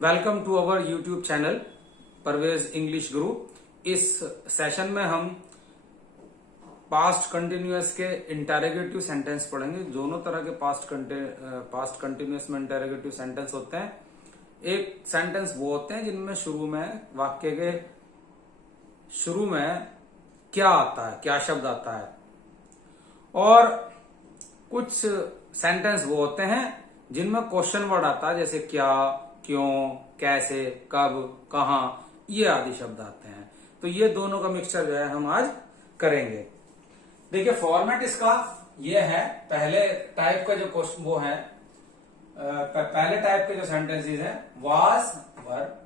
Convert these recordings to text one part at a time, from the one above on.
Welcome to our YouTube channel Parvez English Guru. इस session में हम पास्ट कंटिन्यूअस के इंटेरोगेटिव सेंटेंस पढ़ेंगे। दोनों तरह के पास्ट कंटिन्यूअस में इंटेरोगेटिव सेंटेंस होते हैं। एक सेंटेंस वो होते हैं जिनमें शुरू में वाक्य के शुरू में क्या आता है, क्या शब्द आता है, और कुछ सेंटेंस वो होते हैं जिनमें क्वेश्चन वर्ड आता है, जैसे क्या, क्यों, कैसे, कब, कहां, ये आदि शब्द आते हैं। तो ये दोनों का मिक्सचर जो है हम आज करेंगे। देखिए फॉर्मेट इसका ये है। पहले टाइप का जो क्वेश्चन वो है, पहले टाइप के जो सेंटेंसेस है, वाज वर्ब,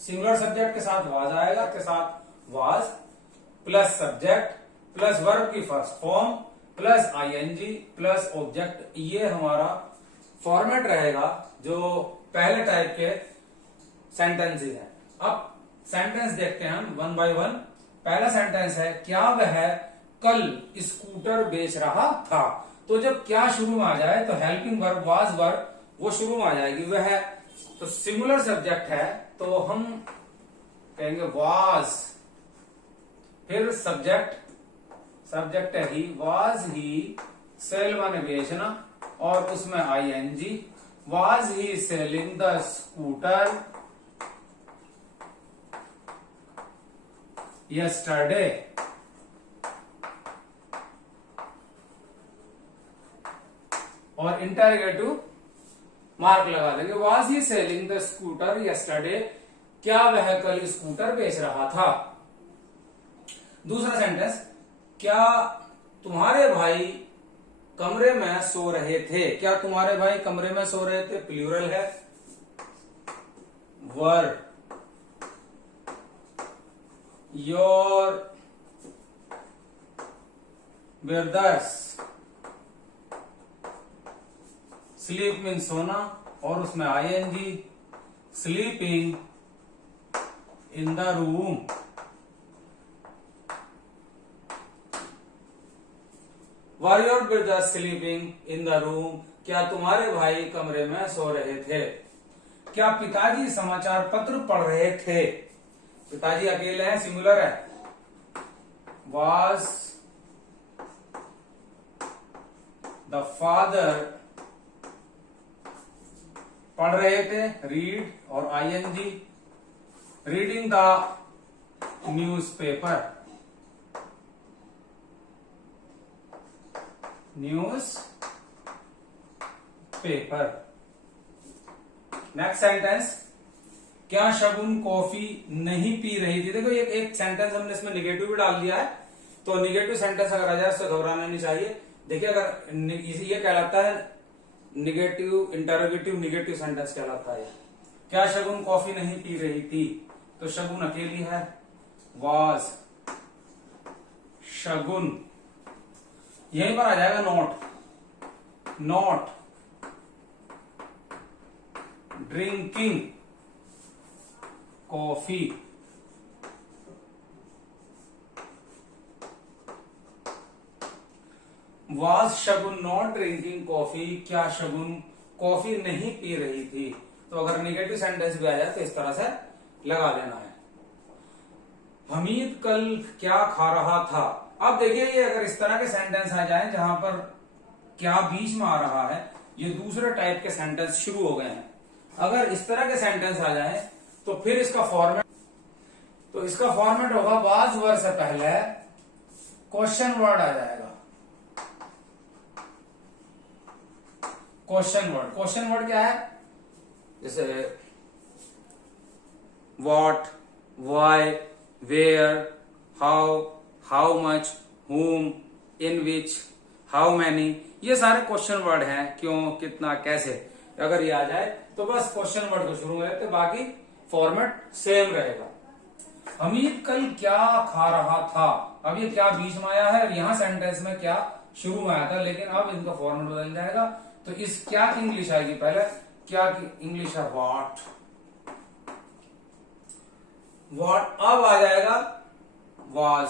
सिंगुलर सब्जेक्ट के साथ वाज आएगा, के साथ was plus subject plus verb की first form plus ING plus object. ये हमारा फॉर्मेट रहेगा जो पहले टाइप के सेंटेंसेस हैं। अब सेंटेंस देखते हैं हम वन बाय वन। पहला सेंटेंस है, क्या वह कल स्कूटर बेच रहा था। तो जब क्या शुरू में आ जाए तो हेल्पिंग वर्ब वाज वर्ब वो शुरू में आ जाएगी। वह तो सिंगुलर सब्जेक्ट है तो हम कहेंगे वाज, फिर सब्जेक्ट है ही, वाज ही सेल माने बेचना और उसमें I N G, was he selling the scooter yesterday। और इंटरोगेटिव मार्क लगा देंगे, was he selling the scooter yesterday, क्या वह कल स्कूटर बेच रहा था। दूसरा सेंटेंस, क्या तुम्हारे भाई कमरे में सो रहे थे। क्या तुम्हारे भाई कमरे में सो रहे थे, प्लूरल है, were your brothers, sleep mean सोना और उसमें I N G, sleeping in the room. Were your brothers sleeping in the room, क्या तुम्हारे भाई कमरे में सो रहे थे। क्या पिताजी समाचार पत्र पढ़ रहे थे। पिताजी अकेले हैं, सिंगुलर है, वाज द फादर पढ़ रहे थे, रीड और I N G, reading the newspaper, paper. Next sentence, क्या शगुन कॉफी नहीं पी रही थी। देखो एक सेंटेंस हमने इसमें निगेटिव भी डाल दिया है, तो निगेटिव सेंटेंस अगर आ जाए उससे घबराना नहीं चाहिए। देखिए अगर ये कहलाता है निगेटिव इंटरोगेटिव निगेटिव सेंटेंस कहलाता है। क्या शगुन कॉफी नहीं पी रही थी, तो शगुन अकेली है, वाज शगुन। यहीं पर आ जाएगा not drinking coffee. Was Shagun not drinking coffee, क्या शगुन कॉफी नहीं पी रही थी। तो अगर नेगेटिव सेंटेंस भी आ जाए तो इस तरह से लगा लेना है। हमीद कल क्या खा रहा था। अब देखिए ये अगर इस तरह के सेंटेंस आ जाए जहां पर क्या बीच में आ रहा है, ये दूसरे टाइप के सेंटेंस शुरू हो गए हैं। अगर इस तरह के सेंटेंस आ जाए तो फिर इसका फॉर्मेट होगा, वाज वर्ब से पहले क्वेश्चन वर्ड आ जाएगा। क्वेश्चन वर्ड क्या है, जैसे what, why, where, how much, whom, in which, how many, ये सारे क्वेश्चन वर्ड हैं। क्यों, कितना, कैसे, अगर ये आ जाए तो बस क्वेश्चन वर्ड को शुरू में रहते, बाकी फॉर्मेट सेम रहेगा। हमीद कल क्या खा रहा था। अब ये क्या बीच में आया है और यहां सेंटेंस में क्या शुरू में आया था, लेकिन अब इनका फॉर्मेट बदल जाएगा। तो इस क्या की इंग्लिश आएगी, पहले क्या की इंग्लिश है, व्हाट। अब आ जाएगा वाज,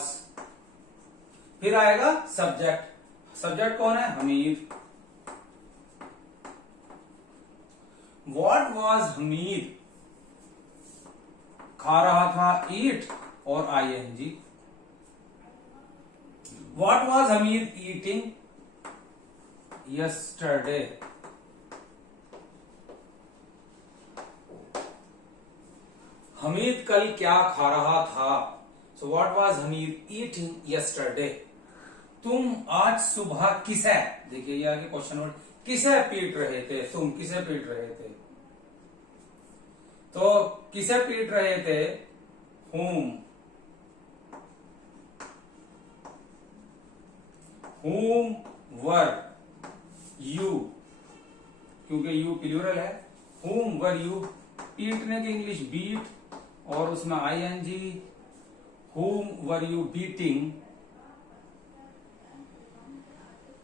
फिर आएगा सब्जेक्ट कौन है, हमीद, व्हाट वाज हमीद खा रहा था, ईट और I N G. What was Hamid eating yesterday. Hamid कल क्या खा रहा था। So what was Hamid eating yesterday. तुम आज सुबह किसे, देखिए ये आगे क्वेश्चन वर्ड, किसे पीट रहे थे, तुम किसे पीट रहे थे। तो किसे पीट रहे थे, whom were you, क्योंकि you प्लूरल है, whom were you, पीटने की इंग्लिश बीट और उसमें ING, whom were you beating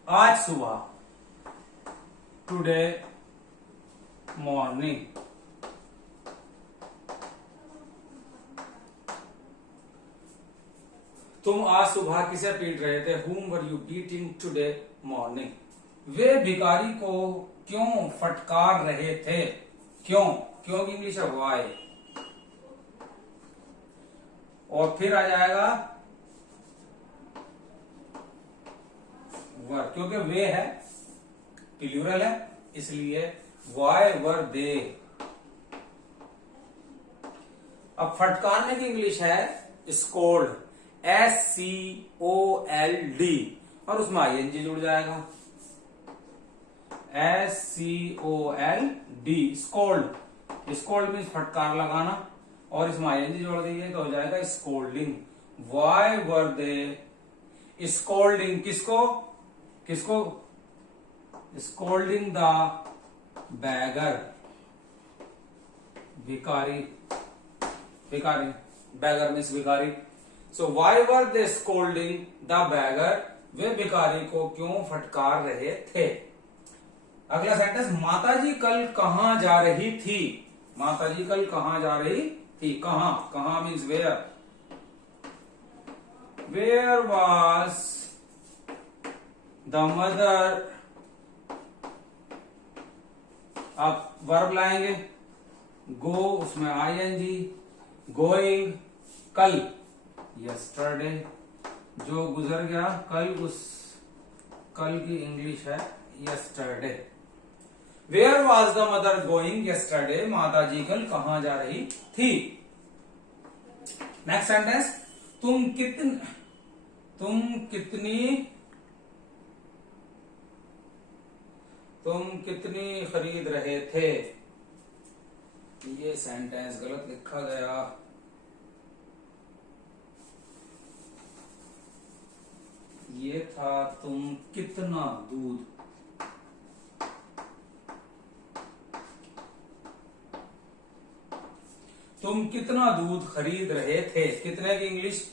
आज सुबह, टुडे मॉर्निंग। तुम आज सुबह किसे पीट रहे थे, whom were you beating today morning। वे भिखारी को क्यों फटकार रहे थे, क्यों, क्यों की इंग्लिश है वाई, और फिर आ जाएगा वर, क्योंकि वे है प्लूरल है इसलिए वाई वर दे। अब फटकारने की इंग्लिश है स्कोल्ड, SCOLD, और उसमें आईएनजी जुड़ जाएगा, SCOLD, स्कोल्ड। स्कोल्ड मीन्स फटकार लगाना और इसमें आईएनजी जोड़ दीजिए तो हो जाएगा scolding. Y were they scolding, किसको, किसको, स्कोल्डिंग द बैगर, भिखारी, भिखारी, बैगर मीन्स भिखारी। So why were they scolding the beggar, वे भिखारी को क्यों फटकार रहे थे। अगला सेंटेंस, माताजी कल कहां जा रही थी। माताजी कल कहां जा रही थी, कहां, कहां means where. Where was the mother, आप वर्ब लाएंगे, गो उसमें आईएनजी, गोइंग कल, यस्टरडे जो गुजर गया कल, उस कल की इंग्लिश है yesterday. Where was the mother going yesterday, माताजी कल कहां जा रही थी। नेक्स्ट सेंटेंस, तुम कितनी खरीद रहे थे। ये सेंटेंस गलत लिखा गया, ये था तुम कितना दूध, तुम कितना दूध खरीद रहे थे। कितने की इंग्लिश,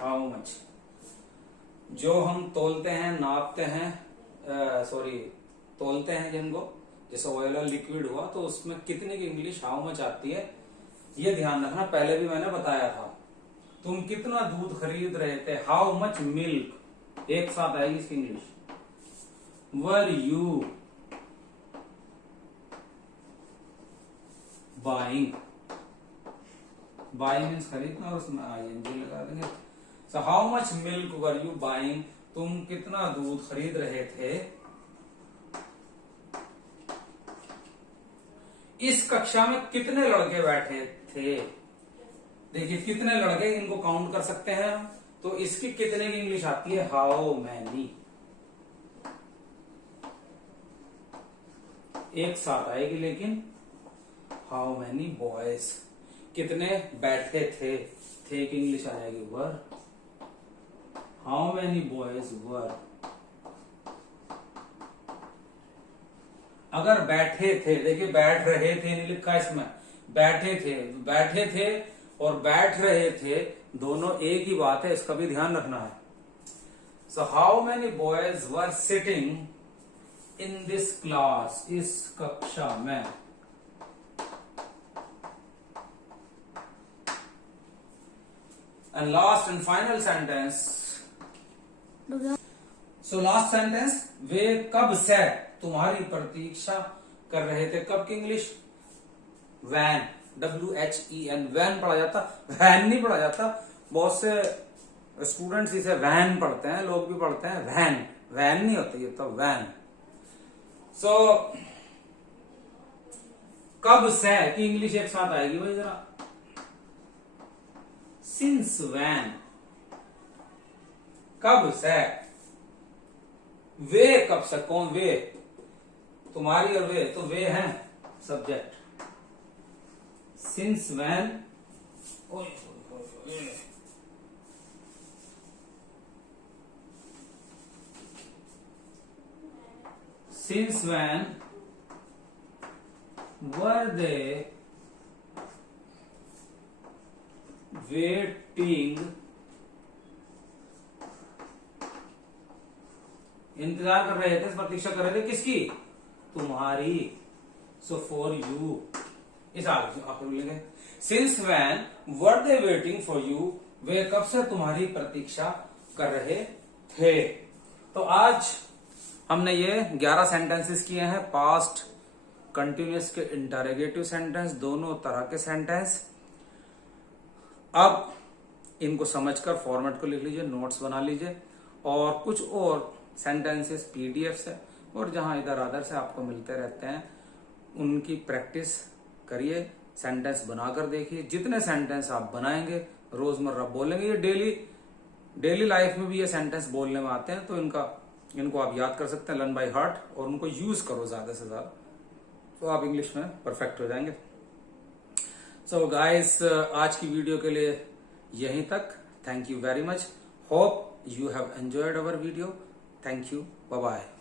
हाउ मच। जो हम तोलते हैं, नापते हैं, तोलते हैं जिनको, जैसे ऑयल और लिक्विड हुआ तो उसमें कितने की इंग्लिश हाउ मच आती है, ये ध्यान रखना, पहले भी मैंने बताया था। तुम कितना दूध खरीद रहे थे, हाउ मच मिल्क, एक साथ आएगी इसकी English. Were you buying, buying means खरीदना और उसमें आईएनजी लगा देंगे। So how much milk were you buying, तुम कितना दूध खरीद रहे थे। इस कक्षा में कितने लड़के बैठे थे। देखिए कितने लड़के, इनको काउंट कर सकते हैं, तो इसकी कितने की इंग्लिश आती है, हाउ मैनी, एक साथ आएगी लेकिन, हाउ मैनी बॉयज, कितने बैठे थे, थे की इंग्लिश आ जाएगी वर, हाउ मैनी बॉयज वर। अगर बैठे थे, देखिए बैठ रहे थे नहीं लिखा इसमें, बैठे थे, बैठे थे और बैठ रहे थे दोनों एक ही बात है, इसका भी ध्यान रखना है। So how many boys were sitting in this class, इस कक्षा में। And last and final sentence, so last sentence, वे कब से तुम्हारी प्रतीक्षा कर रहे थे। कब की इंग्लिश, वैन, WHEN, वैन पढ़ा जाता, वैन नहीं पढ़ा जाता। बहुत से स्टूडेंट्स इसे वैन पढ़ते हैं, लोग भी पढ़ते हैं वैन, वैन नहीं होती ये तो वैन। सो कब से की इंग्लिश एक साथ आएगी भाई जरा, सिंस वैन, कब से, वे कब से, कौन वे, तुम्हारी और वे, तो वे हैं subject, since when, since when were they waiting, इंतजार कर रहे थे, प्रतीक्षा कर रहे थे किसकी, तुम्हारी। सो फॉर यू, इस आगे आप लिखेंगे, since when were they waiting for you, वे कब से तुम्हारी प्रतीक्षा कर रहे थे। तो आज हमने ये 11 सेंटेंसेस किए हैं, पास्ट कंटिन्यूअस के इंटरोगेटिव सेंटेंस, दोनों तरह के सेंटेंस। अब इनको समझकर फॉर्मेट को लिख लीजिए, नोट्स बना लीजिए, और कुछ और सेंटेंसेस पीडीएफ से और जहां इधर अदर से आपको मिलते रहते हैं उनकी प्रैक्टिस करिए, सेंटेंस बनाकर देखिए। जितने सेंटेंस आप बनाएंगे, रोजमर्रा बोलेंगे, ये डेली लाइफ में भी ये सेंटेंस बोलने में आते हैं, तो इनको आप याद कर सकते हैं लर्न बाय हार्ट, और उनको यूज करो ज्यादा से ज्यादा, तो आप इंग्लिश में परफेक्ट हो जाएंगे। सो गाइस, आज की वीडियो के लिए यहीं तक। Thank you very much, hope you have enjoyed our video. Thank you, bye bye.